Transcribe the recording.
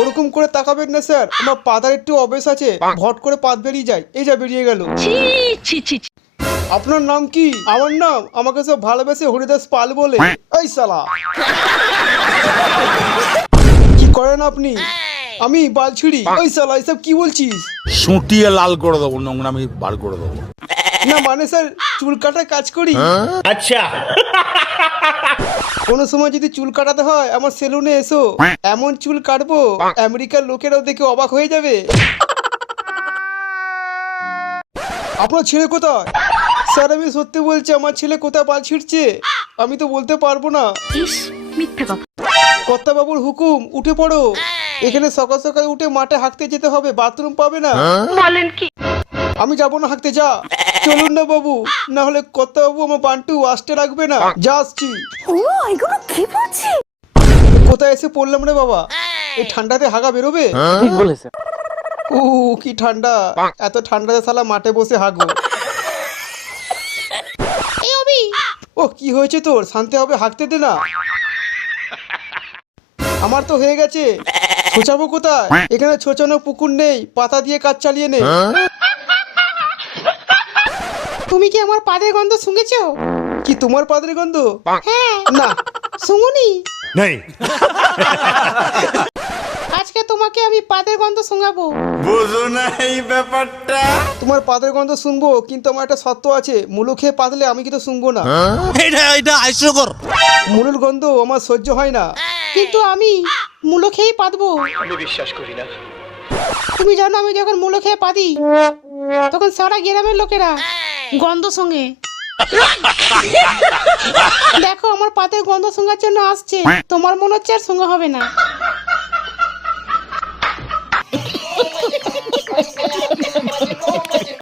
ওরকম করে তাকাবেন না স্যার, আমার পাদার একটু অভ্যেস আছে, ভট করে পাত বেরিয়ে যায়। এই যা বেরিয়ে গেল। আপনার নাম কি? আমার নাম, আমাকে সব ভালোবেসে হরিদাস পাল বলে। এই শালা কি করেন আপনি? আমি বালছিড়ি। ওই শালা এসব কি বলছিস? সুটিয়ে লাল করে দেবো, নোংরামি বার করে দেবো। না মানে স্যার চুল কাটার কাজ করি। আচ্ছা, কোনো সময় যদি চুল কাটাতে হয় আমার সেলুনে এসো, এমন চুল কাটবো আমেরিকার লোকেরাও দেখে অবাক হয়ে যাবে। আপনার ছেলে কোথায়? স্যার আমি সত্যি বলছি, আমার ছেলে কোথায় বাল ছিঁড়ছে আমি তো বলতে পারবো না। কর্তা বাবুর হুকুম, উঠে পড়ো। এখানে সকাল সকাল উঠে মাঠে হাঁকতে যেতে হবে, বাথরুম পাবে না। বলেন কি? আমি যাবো না হাঁকতে, যা চলুন না বাবু, না হলে কর্তা বাবু আমার বান্টু আসতে রাখবে না। যা আসছি। কোথায় এসে পড়লাম রে বাবা, এই ঠান্ডাতে হাগা বেরোবে? ও কি ঠান্ডা, এত ঠান্ডাতে শালা মাঠে বসে হাগো। ও কি হয়েছে তোর? শান্তি হবে, হাঁকতে দে না। আমার তো হয়ে গেছে, ছোচাবো কোথায়? এখানে ছোচানো পুকুর নেই, পাতা দিয়ে কাজ চালিয়ে নে। তুমি কি আমার পাদের গন্ধ শুঁকেছো? কি তোমার পাদের গন্ধ? হ্যাঁ। না শুঙুনি? নেই। আজকে তোমাকে আমি পাদের গন্ধ শুঙাবো। বুঝো না এই ব্যাপারটা। তোমার পাদের গন্ধ শুনবো, কিন্তু আমার একটা শর্ত আছে, মুলু খেয়ে পাতলে আমি কিন্তু শুনবো না। এটা হাস্যকর। মুলুর গন্ধ আমার সহ্য হয় না। কিন্তু আমি মূলো খেয়েই পাতবো। আমি বিশ্বাস করি না। তুমি জানো আমি যখন মূলো খেয়ে পাতি তখন সারা গ্রামের লোকেরা গন্ধ শুঙে। দেখো আমার পাতের গন্ধ শুঙার জন্য আসছে, তোমার মনে হচ্ছে আর শুঙা হবে না।